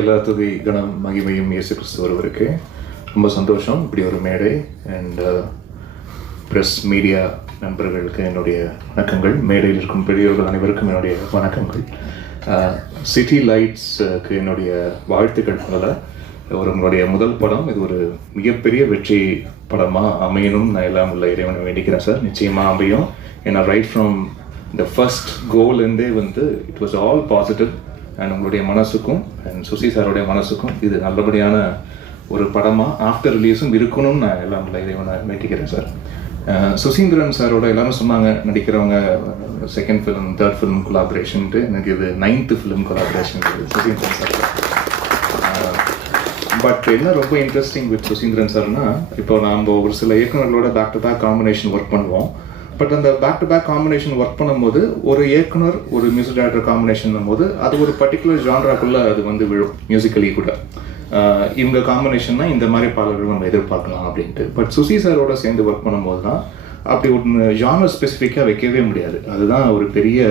எல்லா துதி கணம் மகிமையும் இயேசு கிறிஸ்து ஒருவருக்கு. ரொம்ப சந்தோஷம் இப்படி ஒரு மேடை. அண்ட் ப்ரெஸ் மீடியா நண்பர்களுக்கு என்னுடைய வணக்கங்கள். மேடையில் இருக்கும் பெரியவர்கள் அனைவருக்கும் என்னுடைய வணக்கங்கள். சிட்டி லைட்ஸுக்கு என்னுடைய வாழ்த்துக்கள். உங்களுடைய முதல் படம் இது ஒரு மிகப்பெரிய வெற்றி படமாக அமையணும் நான் எல்லாம் உள்ள இறைவனை வேண்டிக்கிறேன் சார். நிச்சயமாக அமையும். ஏன்னா ரைட் ஃப்ரம் த ஃபர்ஸ்ட் கோல்லேருந்தே it was all positive. And உங்களுடைய மனசுக்கும் அண்ட் சுசி சாரோடைய மனசுக்கும் இது நல்லபடியான ஒரு படமாக ஆஃப்டர் ரிலீஸும் இருக்கணும்னு நான் எல்லாம் உள்ள இறைவனை வேண்டிக்கிறேன் சார். சுசீந்திரன் சாரோட எல்லாரும் சொன்னாங்க நடிக்கிறவங்க செகண்ட் ஃபிலிம், தேர்ட் ஃபிலிம் கொலாபரேஷன்ட்டு. எனக்கு இது 9th film collaboration Suseenthiran sir. But என்ன ரொம்ப இன்ட்ரெஸ்டிங் வித் சுசீந்திரன் சார்னா, இப்போ நம்ம ஒரு சில இயக்குநர்களோட back to back combination work பண்ணுவோம். பட் அந்த back to back combination work பண்ணும்போது ஒரு இயக்குனர் ஒரு மியூசிக் டைரக்டர் காம்பினேஷன் போது அது ஒரு பர்டிகுலர் ஜான்ராக்குள்ளே அது விழும் மியூசிக்கலி கூட. இவங்க காம்பினேஷன்னா இந்த மாதிரி பாடல்கள் நம்ம எதிர்பார்க்கலாம் அப்படின்ட்டு. பட் சுசி சாரோட சேர்ந்து ஒர்க் பண்ணும்போது தான் அப்படி ஒரு ஜானர் ஸ்பெசிஃபிக்காக வைக்கவே முடியாது. அதுதான் ஒரு பெரிய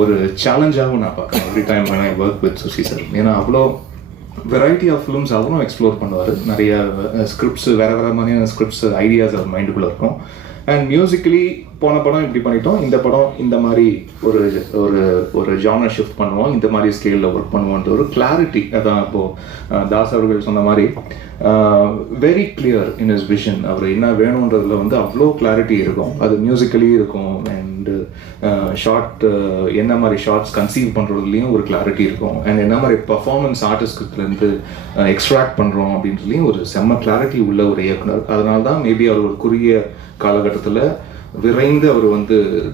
ஒரு சேலஞ்சாகவும் நான் பார்க்குறேன் every time when I work with Susi sir. ஏன்னா அவ்வளோ வெரைட்டி ஆஃப் ஃபிலிம்ஸ் அவரும் எக்ஸ்ப்ளோர் பண்ணுவார். நிறைய ஸ்கிரிப்ட்ஸ், வேறு மாதிரியான ஸ்கிரிப்ட்ஸ் ஐடியாஸ் அவர் மைண்டுக்குள்ளே இருக்கும். அண்ட் மியூசிக்கலி போன படம் இப்படி பண்ணிட்டோம், இந்த படம் இந்த மாதிரி ஒரு ஒரு ஒரு ஜானர் ஷிஃப்ட் பண்ணுவோம், இந்த மாதிரி ஸ்கேலில் ஒர்க் பண்ணுவோன்ற ஒரு கிளாரிட்டி. அதான் இப்போது தாஸ் அவர்கள் சொன்ன மாதிரி very clear in his vision. அவர் என்ன வேணுன்றதுல அவ்வளோ கிளாரிட்டி இருக்கும். அது மியூசிக்கலி இருக்கும். அண்டு ஷார்ட் என்ன மாதிரி ஷார்ட்ஸ் கன்சீவ் பண்ணுறதுலேயும் ஒரு கிளாரிட்டி இருக்கும். அண்ட் என்ன மாதிரி பர்ஃபார்மன்ஸ் ஆர்டிஸ்ட்லேருந்து எக்ஸ்ட்ராக்ட் பண்ணுறோம் அப்படின்றதுலையும் ஒரு செம்ம கிளாரிட்டி உள்ள ஒரு இயக்குனர். அதனால தான் மேபி அவர் ஒரு குறுகிய காலகட்டத்தில் விரைந்து அவர்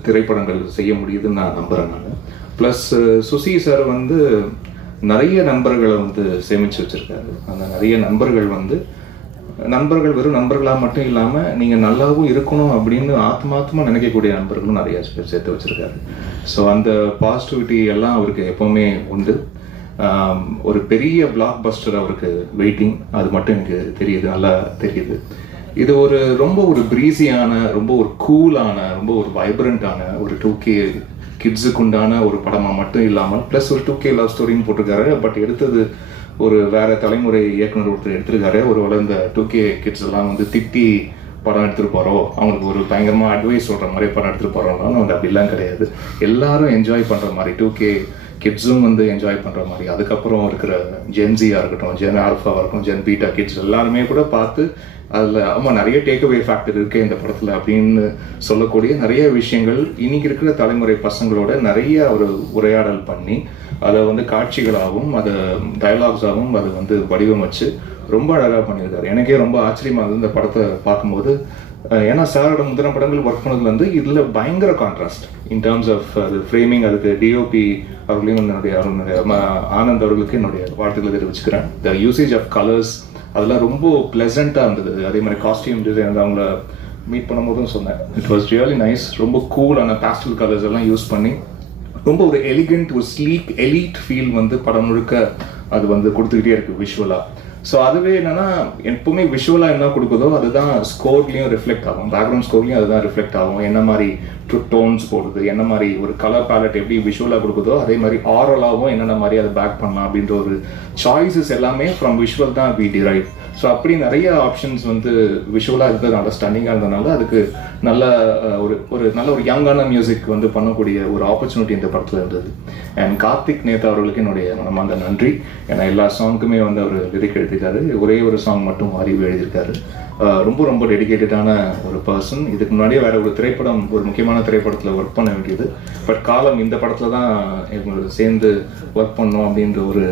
திரைப்படங்கள் செய்ய முடியுதுன்னு நான் நம்புகிறேன் நான். ப்ளஸ் சுசி சார் நிறைய நண்பர்களை சேமித்து வச்சுருக்காரு. அந்த நிறைய நண்பர்கள் நண்பர்கள் வெறும் நண்பர்களாக மட்டும் இல்லாமல் நீங்கள் நல்லாவும் இருக்கணும் அப்படின்னு ஆத்மாத்மா நினைக்கக்கூடிய நண்பர்களும் நிறைய பேர் சேர்த்து வச்சுருக்காரு. ஸோ அந்த பாசிட்டிவிட்டி எல்லாம் அவருக்கு எப்போவுமே உண்டு. ஒரு பெரிய பிளாக் பஸ்டர் அவருக்கு வெயிட்டிங், அது மட்டும் எனக்கு தெரியுது, நல்லா தெரியுது. இது ரொம்ப ஒரு ப்ரீஸியான, ரொம்ப ஒரு கூலான, ரொம்ப ஒரு வைப்ரண்ட்டான ஒரு 2K கிட்ஸுக்கு உண்டான ஒரு படமாக மட்டும் இல்லாமல் ப்ளஸ் ஒரு 2K லவ் ஸ்டோரின்னு போட்டிருக்காரு. பட் எடுத்தது ஒரு வேறு தலைமுறை இயக்குனர் ஒருத்தர் எடுத்திருக்காரு. ஒரு இந்த 2K கிட்ஸ் எல்லாம் திட்டி படம் எடுத்துகிட்டு போகிறோம், அவங்களுக்கு ஒரு பயங்கரமாக அட்வைஸ் சொல்கிற மாதிரி படம் எடுத்துகிட்டு போகிறோம்னாலும் அப்படிலாம் கிடையாது. எல்லாரும் என்ஜாய் பண்ணுற மாதிரி 2K கிட்ஸும் என்ஜாய் பண்ணுற மாதிரி. அதுக்கப்புறம் இருக்கிற ஜென்சியாக இருக்கட்டும், ஜென் ஆல்ஃபாவாக இருக்கட்டும், ஜென் பீட்டா கிட்ஸ் எல்லாருமே கூட பார்த்து அதில் நிறைய டேக்அவே ஃபேக்டர் இருக்குது இந்த படத்தில் அப்படின்னு சொல்லக்கூடிய நிறைய விஷயங்கள் இன்றைக்கி இருக்கிற தலைமுறை பசங்களோட நிறைய ஒரு உரையாடல் பண்ணி அதை காட்சிகளாகவும் அதை டயலாக்ஸாகவும் அதை வடிவமைச்சு ரொம்ப அழகாக பண்ணியிருக்காரு. எனக்கே ரொம்ப ஆச்சரியமாக இந்த படத்தை பார்க்கும்போது. ஏன்னா சாரோட முதன படங்கள் ஒர்க் பண்ணது இதில் பயங்கர கான்ட்ராஸ்ட் இன் டேர்ம்ஸ் ஆஃப் அது ஃப்ரேமிங். அதுக்கு டிஓபி அவர்களையும் என்னுடைய ஆனந்த் அவர்களுக்கு என்னுடைய வாழ்த்துக்களை தெரிவிச்சுக்கிறேன். த யூசேஜ் ஆஃப் கலர்ஸ் அதெல்லாம் ரொம்ப ப்ளசண்ட்டாக இருந்தது. அதே மாதிரி காஸ்டியூம் டிசைன் அவங்கள மீட் பண்ணும்போதும் சொன்னேன், இட் வாஸ் ரியலி நைஸ். ரொம்ப கூலான பேஸ்டல் கலர்ஸ் எல்லாம் யூஸ் பண்ணி ரொம்ப ஒரு எலிகண்ட், ஒரு ஸ்லீக் எலீட் ஃபீல் படம் முழுக்க அது கொடுத்துக்கிட்டே இருக்குது விஷுவலாக. ஸோ அதுவே என்னென்னா எப்பவுமே விஷுவலாக என்ன கொடுக்குதோ அதுதான் ஸ்கோர்லேயும் ரிஃப்ளெக்ட் ஆகும், பேக்ரவுண்ட் ஸ்கோர்லேயும் அதுதான் ரிஃப்ளெக்ட் ஆகும். என்ன மாதிரி டோன்ஸ் போடுது, என்ன மாதிரி ஒரு கலர் பேலட் எப்படி விஷுவலாக கொடுக்குதோ அதே மாதிரி ஆரலாகவும் என்னென்ன மாதிரி அதை பேக் பண்ணலாம் அப்படின்ற ஒரு சாய்ஸஸ் எல்லாமே ஃப்ரம் விஷுவல் தான் வி டிரைவ். ஸோ அப்படி நிறைய ஆப்ஷன்ஸ் விஷுவலாக இருக்கிறது நல்லா ஸ்டன்னிங்காக இருந்ததுனால அதுக்கு நல்ல ஒரு நல்ல ஒரு யங்கான மியூசிக் பண்ணக்கூடிய ஒரு ஆப்பர்ச்சுனிட்டி இந்த படத்தில் இருந்தது. அண்ட் கார்த்திக் நேதா அவர்களுக்கு என்னுடைய மனமார்ந்த நன்றி. ஏன்னா எல்லா சாங்குக்குமே அவர் லிரிக் எழுதியிருக்காரு. ஒரே ஒரு சாங் மட்டும் அறிவு எழுதியிருக்காரு. ரொம்ப ரொம்ப டெடிக்கேட்டடான ஒரு பர்சன். இதுக்கு முன்னாடியே வேற ஒரு திரைப்படம், ஒரு முக்கியமான திரைப்படத்தில் ஒர்க் பண்ண வேண்டியது. பட் காலம் இந்த படத்தில் தான் இவங்களுக்கு சேர்ந்து ஒர்க் பண்ணோம் அப்படின்ற ஒரு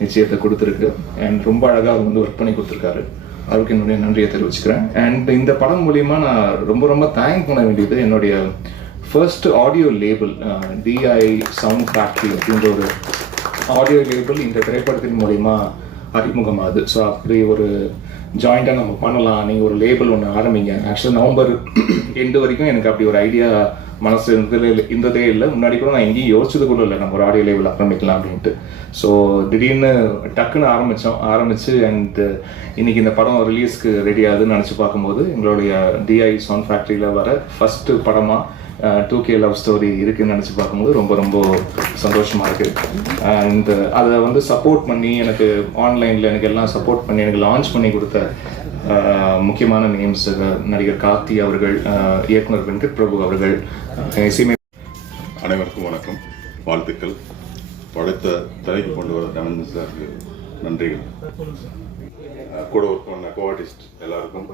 நிச்சயத்தை கொடுத்துருக்கு. அண்ட் ரொம்ப அழகாக ஒர்க் பண்ணி கொடுத்துருக்காரு. அவருக்கு என்னுடைய நன்றியை தெரிவிச்சுக்கிறேன். அண்ட் இந்த படம் மூலிமா நான் ரொம்ப ரொம்ப தேங்க் பண்ண வேண்டியது என்னுடைய first audio label DI sound factory அப்படின்ற ஒரு ஆடியோ லேபிள் இந்த திரைப்படத்தின் மூலிமா அறிமுகமாகுது. ஸோ அப்படி ஒரு ஜாயிண்டாக நம்ம பண்ணலாம், நீங்கள் ஒரு லேபிள் ஒன்று ஆரம்பிங்க. ஆக்சுவலாக நவம்பர் எண்டு வரைக்கும் எனக்கு அப்படி ஒரு ஐடியா மனசு இருந்ததே இல்லை. முன்னாடி கூட நான் எங்கேயும் யோசிச்சது கூட இல்லை நம்ம ஒரு ஆடியோ லேபிள் ஆரம்பிக்கலாம் அப்படின்ட்டு. ஸோ திடீர்னு டக்குன்னு ஆரம்பித்து அண்ட் இன்றைக்கி இந்த படம் ரிலீஸ்க்கு ரெடி ஆகுதுன்னு நினச்சி பார்க்கும்போது எங்களுடைய DI சவுண்ட் ஃபேக்ட்ரியில் வர ஃபஸ்ட்டு படமாக 2K லவ் ஸ்டோரி இருக்குன்னு நினச்சி பார்க்கும்போது ரொம்ப ரொம்ப சந்தோஷமாக இருக்குது. அண்ட் அதை வந்து சப்போர்ட் பண்ணி எனக்கு ஆன்லைனில் எனக்கு எல்லாம் சப்போர்ட் பண்ணி எனக்கு லான்ச் பண்ணி கொடுத்த முக்கியமான நேம்ஸ் நடிகர் கார்த்தி அவர்கள், இயக்குனர் வெங்கட் பிரபு அவர்கள், இசைமை. அனைவருக்கும் வணக்கம், வாழ்த்துக்கள். படத்தை தலைக்கு கொண்டு வர தனஞ்சன் சாருக்கு நன்றிகள். கூட ஒர்க் பண்ண கோஆர்டிஸ்ட் எல்லாருக்கும்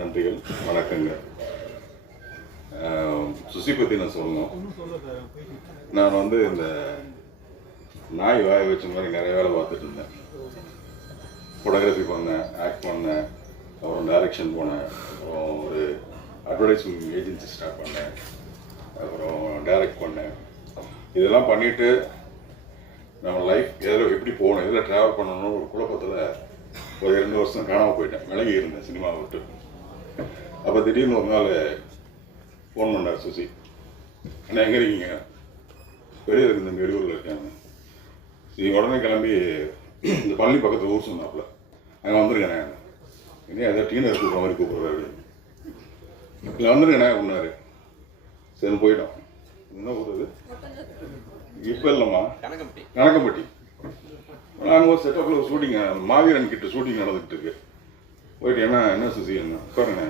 நன்றிகள், வணக்கங்க. சுசி பற்றி நான் சொல்லணும். நான் வந்து இந்த நாய் வாய வச்ச மாதிரி நிறைய வேலை பார்த்துட்டு இருந்தேன். ஃபோட்டோகிராஃபி பண்ணேன், ஆக்ட் பண்ணேன், அப்புறம் டைரக்ஷன் போனேன், அப்புறம் ஒரு அட்வர்டைஸ்மெண்ட் ஏஜென்சி ஸ்டார்ட் பண்ணேன், அப்புறம் டைரக்ட் பண்ணேன். இதெல்லாம் பண்ணிவிட்டு நம்ம லைஃப் எதில் எப்படி போகணும், எதில் ட்ராவல் பண்ணணும்னு ஒரு குழப்பத்தில் ஒரு 2 வருஷம் காணாமல் போயிட்டேன். விலகி இருந்தேன் சினிமாவை விட்டு. அப்போ திடீர்னு ஒரு நாள் ஃபோன் பண்ணார் சுசி. அண்ணா எங்கே இருக்கீங்க? வெளியே இருக்கு, இந்த வெளியூரில் இருக்காங்க. நீங்கள் உடனே கிளம்பி இந்த பள்ளி பக்கத்தில் ஊர் சொன்னாப்புல, அங்கே வந்துருக்கேண்ணே. இன்னும் ஏதாவது டீனர் கூப்பிட்ற மாதிரி கூப்பிட்றாரு. இல்லை வந்துருக்கேண்ணே அப்படின்னாரு. சரி போயிட்டோம். என்ன ஊர் அது? இப்போ இல்லைம்மா, கணக்கம்பட்டி. நாங்கள் ஒரு செட்டப்பில் ஒரு ஷூட்டிங், மாவீரன் கிட்ட ஷூட்டிங் நடந்துகிட்டு இருக்கு. போயிட்டு என்ன சுசி என்ன உட்காருங்க,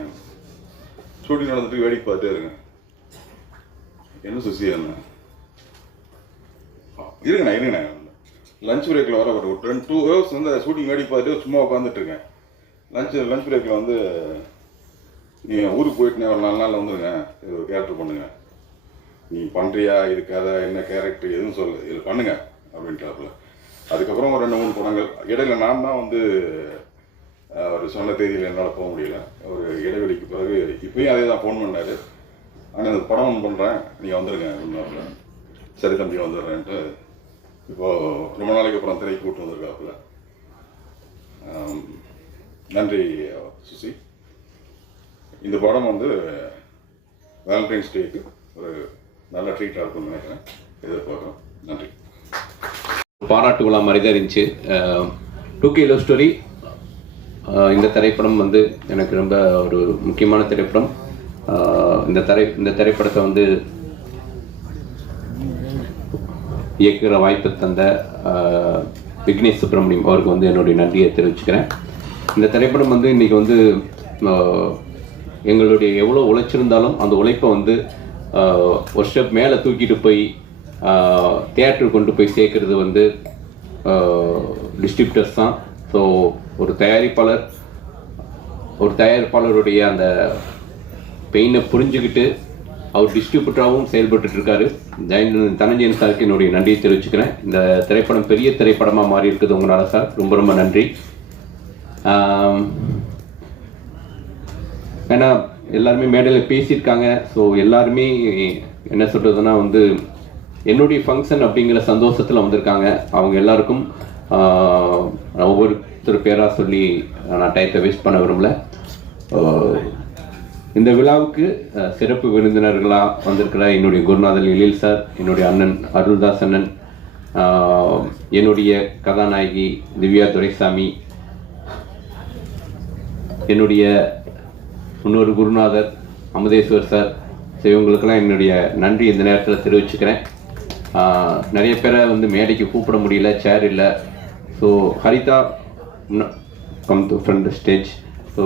ஷூட்டிங் நடந்துட்டு வேடிக்கை பார்த்துட்டே இருங்க. என்ன சுசி என்ன இருங்கண்ணா லஞ்ச் பிரேக்கில் வர ஒரு 2 ஹவர்ஸ் வந்து ஷூட்டிங் வேடிக்கை பார்த்துட்டு சும்மா உட்காந்துட்டு இருக்கேன். லஞ்ச் பிரேக்கில் வந்து நீங்கள் ஊருக்கு போயிட்டுனே ஒரு 4 நாளில் வந்துடுங்க, இது ஒரு கேரக்டர் பண்ணுங்க, நீ பண்ணுறியா, இது கதை என்ன கேரக்டர் எதுவும் சொல்லு, இதில் பண்ணுங்க அப்படின்ட்டாப்புல. அதுக்கப்புறம் ஒரு 2-3 படங்கள் இடையில நான் தான் வந்து ஒரு சொன்ன தேதியில் என்னால் போக முடியல. ஒரு இடைவெளிக்கு பிறகு இப்பயும் அதே தான் ஃபோன் பண்ணார். ஆனால் இந்த படம் ஒன்று பண்ணுறேன், நீங்கள் வந்துடுங்க அப்படின்னாப்புல. சரி தம்பி வந்துடுறேன்ட்டு இப்போது ரொம்ப நாளைக்கு அப்புறம் திரைக்கு கூப்பிட்டு வந்திருக்காப்புல. நன்றி சுசி. இந்த படம் வந்து வேலண்டைன்ஸ் டேக்கு ஒரு நல்ல ட்ரீட்டாக இருக்கும்னு நினைக்கிறேன், எதிர்பார்க்குறோம். நன்றி. பாராட்டு விழா மாதிரி தான் இருந்துச்சு. 2K லவ் ஸ்டோரி இந்த திரைப்படம் வந்து எனக்கு ரொம்ப ஒரு முக்கியமான திரைப்படம். இந்த திரைப்படத்தை வந்து இயக்குகிற வாய்ப்பு தந்த விக்னேஷ் சுப்ரமணியம் அவருக்கு வந்து என்னுடைய நன்றியை தெரிவிச்சுக்கிறேன். இந்த திரைப்படம் வந்து இன்றைக்கி வந்து எங்களுடைய எவ்வளோ உழைச்சிருந்தாலும் அந்த உழைப்பை வந்து ஒரு ஸ்டெப் மேலே தூக்கிட்டு போய் தியேட்டருக்கு கொண்டு போய் சேர்க்கறது வந்து டிஸ்ட்ரிபியூட்டர்ஸ் தான். ஸோ ஒரு தயாரிப்பாளருடைய அந்த பெயினை புரிஞ்சுக்கிட்டு அவர் டிஸ்ட்ரிபியூட்டராகவும் செயல்பட்டு இருக்காரு. தனஞ்சயன் சாருக்கு என்னுடைய நன்றியை தெரிவிச்சுக்கிறேன். இந்த திரைப்படம் பெரிய திரைப்படமாக மாறி இருக்குது உங்களால் சார், ரொம்ப ரொம்ப நன்றி. ஏன்னா எல்லாருமே மேடையில் பேசியிருக்காங்க. ஸோ எல்லாருமே என்ன சொல்கிறதுனா வந்து என்னுடைய ஃபங்க்ஷன் அப்படிங்கிற சந்தோஷத்தில் வந்திருக்காங்க. அவங்க எல்லாருக்கும் ஒவ்வொருத்தர் பேராக சொல்லி நான் டயத்தை வேஸ்ட் பண்ண விரும்பல. இந்த விழாவுக்கு சிறப்பு விருந்தினர்களாக வந்திருக்கிற என்னுடைய குருநாதர் எழில் சார், என்னுடைய அண்ணன் அருள்தாஸ் அண்ணன், என்னுடைய கதாநாயகி திவ்யா துரைசாமி, என்னுடைய இன்னொரு குருநாதர் அமுதேஸ்வர் சார், இவங்களுக்கெல்லாம் என்னுடைய நன்றி இந்த நேரத்தில் தெரிவிச்சுக்கிறேன். நிறைய பேரை வந்து மேடைக்கு கூப்பிட முடியல, சேர் இல்லை. So Haritha come to front stage. So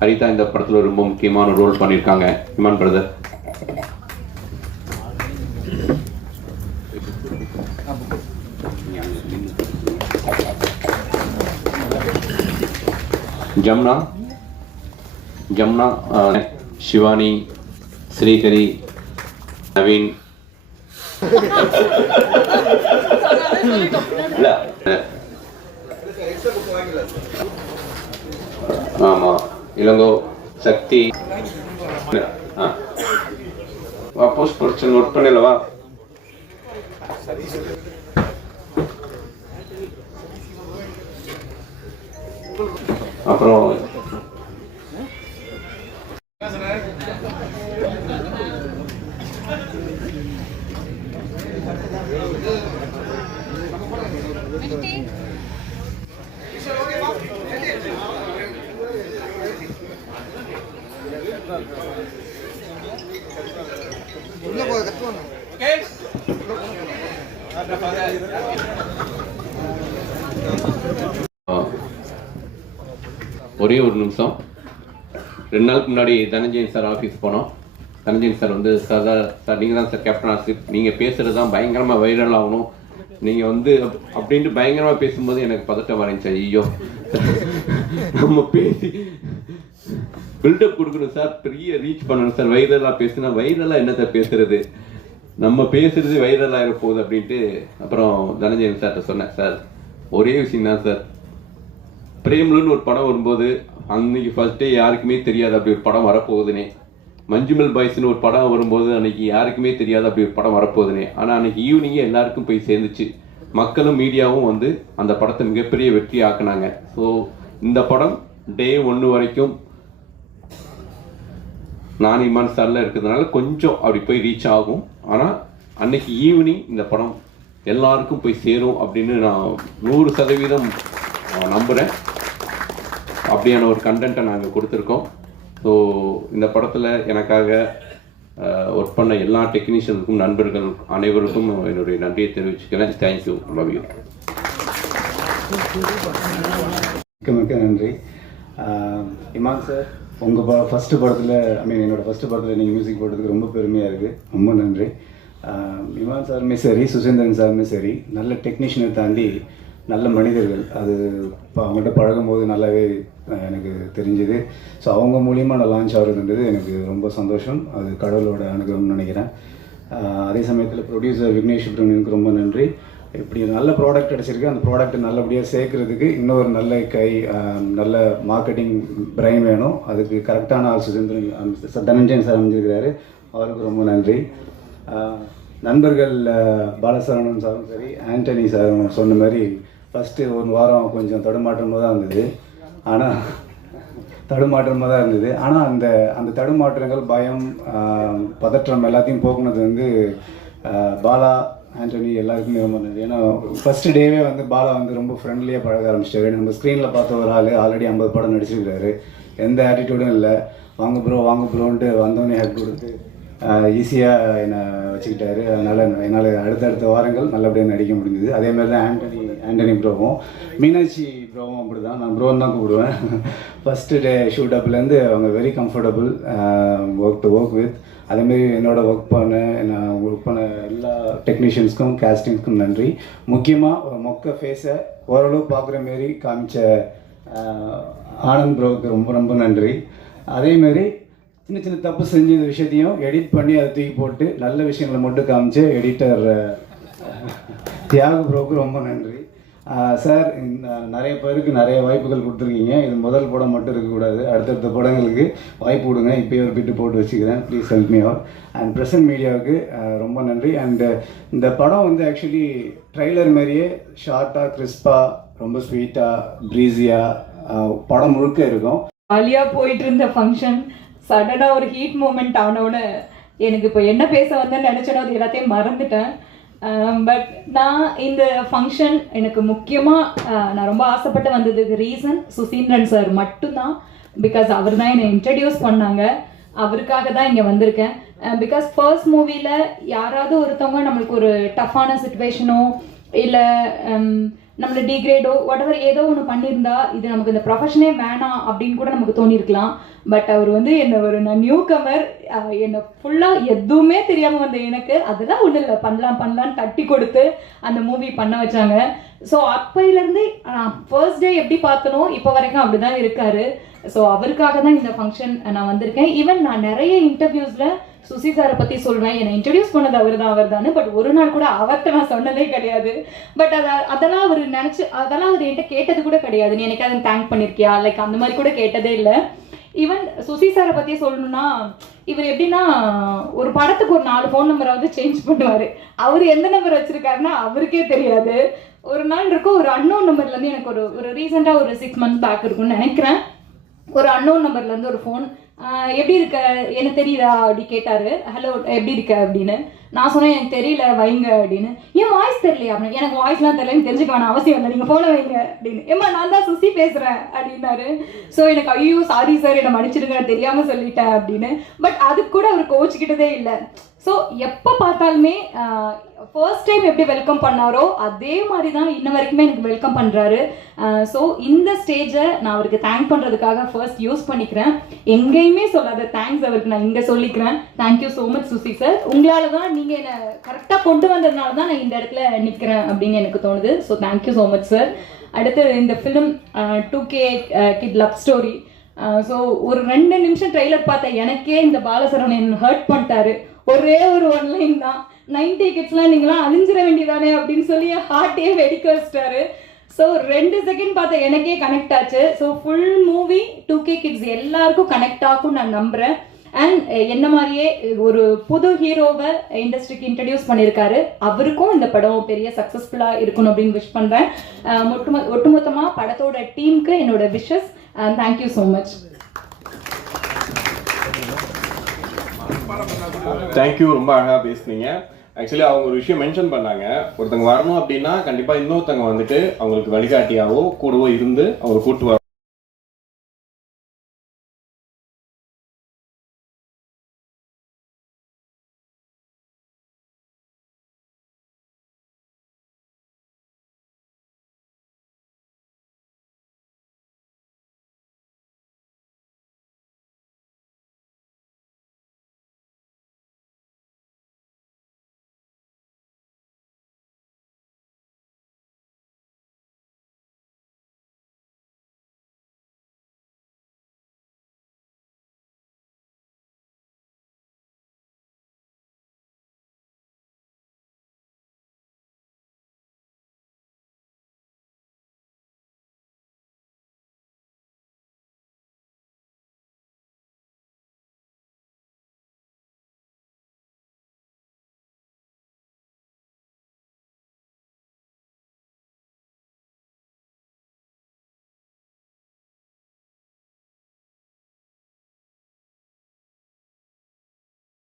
Haritha இந்த படத்தில் ரொம்ப முக்கியமான ரோல் பண்ணியிருக்காங்க. இமான் பிரதர், ஜம்னா, சிவானி, ஸ்ரீகரி, நவீன், ஆமா இளங்கோ, சக்தி, போஸ்ட் ப்ரொடக்ஷன் நோட் பண்ணலவா? அப்புறம் Thank you. ஒரே ஒரு நிமிஷம். 2 நாளுக்கு முன்னாடி தனஞ்சயன் சார் ஆஃபீஸ் போனோம். தனஞ்சயன் சார் வந்து சார் நீங்கள் தான் சார் கேப்டன் ஆசிப், நீங்கள் பேசுகிறது தான் பயங்கரமாக வைரல் ஆகணும், நீங்கள் வந்து அப்படின்ட்டு பயங்கரமாக பேசும்போது எனக்கு பதட்டம் வரைஞ்சி, ஐயோ நம்ம பேசி பில்டப் கொடுக்கணும் சார், பெரிய ரீச் பண்ணணும் சார், வைரலாக பேசுனா வைரலாக என்னத்தை பேசுறது, நம்ம பேசுறது வைரல் ஆகிற போகுது அப்படின்ட்டு அப்புறம் தனஞ்சயன் சார்கிட்ட சொன்னேன். சார் ஒரே விஷயம் தான் சார், பிரேம்லுன்னு ஒரு படம் வரும்போது அன்னைக்கு ஃபர்ஸ்ட் டே யாருக்குமே தெரியாது அப்படி ஒரு படம் வரப்போகுதுனே. மஞ்சுமல் பாய்ஸ்னு ஒரு படம் வரும்போது அன்னைக்கு யாருக்குமே தெரியாது அப்படி ஒரு படம் வரப்போகுதுனே. ஆனால் அன்னைக்கு ஈவினிங்கே எல்லாருக்கும் போய் சேர்ந்துச்சு. மக்களும் மீடியாவும் வந்து அந்த படத்தை மிகப்பெரிய வெற்றி ஆக்குனாங்க. ஸோ இந்த படம் டே 1 வரைக்கும் நான் இமான் சார்ல இருக்கிறதுனால கொஞ்சம் அப்படி போய் ரீச் ஆகும். ஆனால் அன்னைக்கு ஈவினிங் இந்த படம் எல்லாருக்கும் போய் சேரும் அப்படின்னு நான் 100% நம்புகிறேன். அப்படியான ஒரு கண்டென்ட்டை நாங்கள் கொடுத்துருக்கோம். ஸோ இந்த படத்தில் எனக்காக ஒர்க் பண்ண எல்லா டெக்னீஷியனுக்கும் நண்பர்கள் அனைவருக்கும் என்னுடைய நன்றியை தெரிவிச்சுக்கிறேன். Thank you, love you. மிக்க நன்றி. இமான் சார், உங்கள் ஃபஸ்ட்டு படத்தில் என்னோடய ஃபஸ்ட்டு படத்தில் நீங்கள் மியூசிக் போட்டதுக்கு ரொம்ப பெருமையாக இருக்குது, ரொம்ப நன்றி. இமான் சாருமே சரி, சுசீந்திரன் சாருமே சரி, நல்ல டெக்னீஷியனை தாண்டி நல்ல மனிதர்கள். அது இப்போ அவங்கள்ட்ட பழகும்போது நல்லாவே எனக்கு தெரிஞ்சுது. ஸோ அவங்க மூலியமாக நான் லான்ச் ஆகிறதுன்றது எனக்கு ரொம்ப சந்தோஷம். அது கடவுளோட அனுகிரகம்னு நினைக்கிறேன். அதே சமயத்தில் ப்ரொடியூசர் விக்னேஷ் சுப்ரமணியனுக்கு ரொம்ப நன்றி. இப்படி நல்ல ப்ராடக்ட் கிடச்சிருக்கு, அந்த ப்ராடக்ட் நல்லபடியாக சேர்க்கறதுக்கு இன்னொரு நல்ல நல்ல மார்க்கெட்டிங் பிரைன் வேணும். அதுக்கு கரெக்டான ஆள் சுசீந்திரன் தனஞ்சயன் சார் அமைஞ்சிருக்கிறாரு, அவருக்கு ரொம்ப நன்றி. நண்பர்கள் பாலசரவணன் சாரும் சரி, ஆண்டனி சாரும் சொன்ன மாதிரி ஃபஸ்ட்டு 1 வாரம் கொஞ்சம் தடுமாற்றமாக தான் இருந்தது. ஆனால் அந்த தடுமாற்றங்கள், பயம், பதற்றம் எல்லாத்தையும் போக்குனது வந்து பாலா, ஆண்டனி எல்லாருக்குமே ரொம்ப நன்றி. ஏன்னா ஃபஸ்ட்டு டேவே வந்து பாலா வந்து ரொம்ப ஃப்ரெண்ட்லியாக பழக ஆரம்பிச்சிட்டாரு. நம்ம ஸ்க்ரீனில் பார்த்த ஒரு ஆள் ஆல்ரெடி 50 படம் நடிச்சிருக்கிறாரு, எந்த ஆட்டிடியூடும் இல்லை. வாங்க ப்ரோன்ட்டு வந்தோடனே ஹெல்ப் கொடுத்து ஈஸியாக என்னை வச்சுக்கிட்டாரு. அதனால் என்னால் அடுத்தடுத்த வாரங்கள் நல்லபடியாக நடிக்க முடிஞ்சுது. அதேமாதிரி தான் ஆண்டனி ப்ரோவும், மீனாட்சி ப்ரோவும் அப்படி தான். நான் ப்ரோன்னு தான் கூப்பிடுவேன். ஃபஸ்ட்டு டே ஷூட் அப்லேருந்து அவங்க வெரி கம்ஃபர்டபுள் ஒர்க் வித். அதேமாரி நான் ஒர்க் பண்ண எல்லா டெக்னீஷியன்ஸ்க்கும், கேஸ்டிங்ஸ்க்கும் நன்றி. முக்கியமாக ஒரு மொக்க ஃபேஸை ஓரளவு பார்க்குற மாரி காமிச்ச ஆனந்த் ப்ரோவுக்கு ரொம்ப ரொம்ப நன்றி. அதேமாரி சின்ன சின்ன தப்பு செஞ்ச இந்த விஷயத்தையும் எடிட் பண்ணி அதை தூக்கி போட்டு நல்ல விஷயங்களை மட்டும் காமிச்சு எடிட்டர் தியாக ப்ரோவுக்கு ரொம்ப நன்றி. சார், நிறைய பேருக்கு நிறைய வாய்ப்புகள் கொடுத்துருக்கீங்க. இது முதல் படம் மட்டும் இருக்கக்கூடாது, அடுத்தடுத்த படங்களுக்கு வாய்ப்பு கொடுங்க. இப்போயே ஒரு பிட்டு போட்டு வச்சுக்கிறேன். Please help me out. And present மீடியாவுக்கு ரொம்ப நன்றி. அண்டு இந்த படம் வந்து ஆக்சுவலி ட்ரைலர் மாதிரியே ஷார்ட்டாக, கிறிஸ்பாக, ரொம்ப ஸ்வீட்டாக, ப்ரீஸியாக படம் முழுக்க இருக்கும். ஜாலியாக போயிட்டு இருந்த ஃபங்க்ஷன் சடனாக ஒரு ஹீட் மூமெண்ட் ஆனோன்னு எனக்கு இப்போ என்ன பேச வந்தேன்னு நினச்சேனோ அது எல்லாத்தையும் மறந்துட்டேன். பட் நான் இந்த ஃபங்க்ஷன் எனக்கு முக்கியமாக நான் ரொம்ப ஆசைப்பட்டு வந்ததுக்கு ரீசன் சுசீந்திரன் சார் மட்டும்தான். பிகாஸ் அவர் தான் என்னை இன்ட்ரடியூஸ் பண்ணாங்க, அவருக்காக தான் இங்கே வந்திருக்கேன். பிகாஸ் ஃபர்ஸ்ட் மூவியில் யாராவது ஒருத்தவங்க நம்மளுக்கு ஒரு டஃப்பான சுச்சுவேஷனோ இல்லை நம்மளை டிகிரேடோ வாட்டவர் ஏதோ ஒன்று பண்ணியிருந்தா இது நமக்கு இந்த ப்ரொஃபஷனே வேணாம் அப்படின்னு கூட நமக்கு தோணியிருக்கலாம். பட் அவர் வந்து நான் நியூ கமர், என்னை ஃபுல்லாக எதுவுமே தெரியாமல் வந்த எனக்கு அதெல்லாம் ஒன்றும் இல்லை, பண்ணலான்னு தட்டி கொடுத்து அந்த மூவி பண்ண வச்சாங்க. ஸோ அப்போலேருந்து நான் ஃபர்ஸ்ட் டே எப்படி பார்த்தனோ இப்போ வரைக்கும் அப்படி தான் இருக்காரு. ஸோ அவருக்காக தான் இந்த ஃபங்க்ஷன் நான் வந்திருக்கேன். ஈவன் நான் நிறைய இன்டர்வியூஸில் சுசி சாரை பற்றி சொல்வேன், என்னை இன்ட்ரடியூஸ் பண்ணது அவர் தான். பட் ஒரு நாள் கூட அவர்கிட்ட நான் சொன்னதே கிடையாது. பட் அதெல்லாம் அவர் என்கிட்ட கேட்டது கூட கிடையாது. நீ எனக்கு அதை தேங்க் பண்ணியிருக்கியா, லைக் அந்த மாதிரி கூட கேட்டதே இல்லை. ஈவன் சுசி சாரை பற்றி சொல்லணும்னா, இவர் எப்படின்னா ஒரு படத்துக்கு ஒரு 4 ஃபோன் நம்பராவது சேஞ்ச் பண்ணுவார். அவர் எந்த நம்பர் வச்சுருக்காருன்னா அவருக்கே தெரியாது. ஒரு நாள் இருக்கும், ஒரு அன்னோன் நம்பர்லேருந்து எனக்கு ஒரு ரீசெண்டாக ஒரு 6 months பேக் இருக்குன்னு நினைக்கிறேன், ஒரு அன்னோன் நம்பர்லேருந்து ஒரு ஃபோன், எப்படி இருக்க, எனக்கு தெரியுதா அப்படி கேட்டார். ஹலோ எப்படி இருக்க அப்படின்னு நான் சொன்னேன், எனக்கு தெரியல வைங்க அப்படின்னு. ஏன் வாய்ஸ் தெரியலையா அப்படின்னு. எனக்கு வாய்ஸ்லாம் தெரியலன்னு தெரிஞ்சுக்க வேணாம் அவசியம் இல்லை, நீங்கள் ஃபோனை வைங்க அப்படின்னு. ஏம்மா நான் தான் சுசி பேசுகிறேன் அப்படின்னாரு. ஸோ எனக்கு ஐயோ சாரி சார் என்னை மன்னிச்சிடுங்க தெரியாமல் சொல்லிட்டேன் அப்படின்னு. பட் அதுக்கு கூட அவர் கோச்சிக்கிட்டதே இல்லை. ஸோ எப்போ பார்த்தாலுமே ஃபர்ஸ்ட் டைம் எப்படி வெல்கம் பண்ணாரோ அதே மாதிரி தான் இன்ன வரைக்குமே எனக்கு வெல்கம் பண்ணுறாரு. ஸோ இந்த ஸ்டேஜை நான் அவருக்கு தேங்க் பண்ணுறதுக்காக ஃபர்ஸ்ட் யூஸ் பண்ணிக்கிறேன். எங்கேயுமே சொல்லாத தேங்க்ஸ் அவருக்கு நான் இங்கே சொல்லிக்கிறேன். Thank you so much Susi sir. உங்களால் தான் நீங்கள் என்னை கரெக்டாக கொண்டு வந்ததுனால தான் நான் இந்த இடத்துல நிற்கிறேன் அப்படின்னு எனக்கு தோணுது. So thank you so much sir. அடுத்து இந்த film 2K kid love story. So ஒரு 2 நிமிஷம் ட்ரெய்லர் பார்த்த எனக்கே இந்த பாலசரவணன் ஹர்ட் பண்ணிட்டாரு. ஒரே ஒரு ஒன்லைன் தான், 90 கிட்ஸ்லாம் நீங்களாம் அழிஞ்சிட வேண்டியதானே அப்படின்னு சொல்லி ஹார்ட்டே வெடிக்க வச்சிட்டாரு. ஸோ 2 செகண்ட் பார்த்த எனக்கே கனெக்ட் ஆச்சு. So full movie 2K kids எல்லாருக்கும் கனெக்ட் ஆகும் நான் நம்புகிறேன். அண்ட் என்ன மாதிரியே ஒரு புது ஹீரோவை இண்டஸ்ட்ரிக்கு இன்ட்ரடியூஸ் பண்ணியிருக்காரு. அவருக்கும் இந்த படம் பெரிய சக்ஸஸ்ஃபுல்லாக இருக்கணும் அப்படின்னு விஷ் பண்ணுறேன். ஒட்டுமொத்தமாக படத்தோட டீமுக்கு என்னோட wishes and thank you so much. Thank you, ரொம்ப அழகாக பேசுனீங்க. ஆக்சுவலி அவங்க ஒரு விஷயம் மென்ஷன் பண்ணாங்க, ஒருத்தவங்க வரணும் அப்படின்னா கண்டிப்பாக இன்னொருத்தவங்க வந்துட்டு அவங்களுக்கு வழிகாட்டியாவோ கூடவோ இருந்து அவங்க கூட்டு வர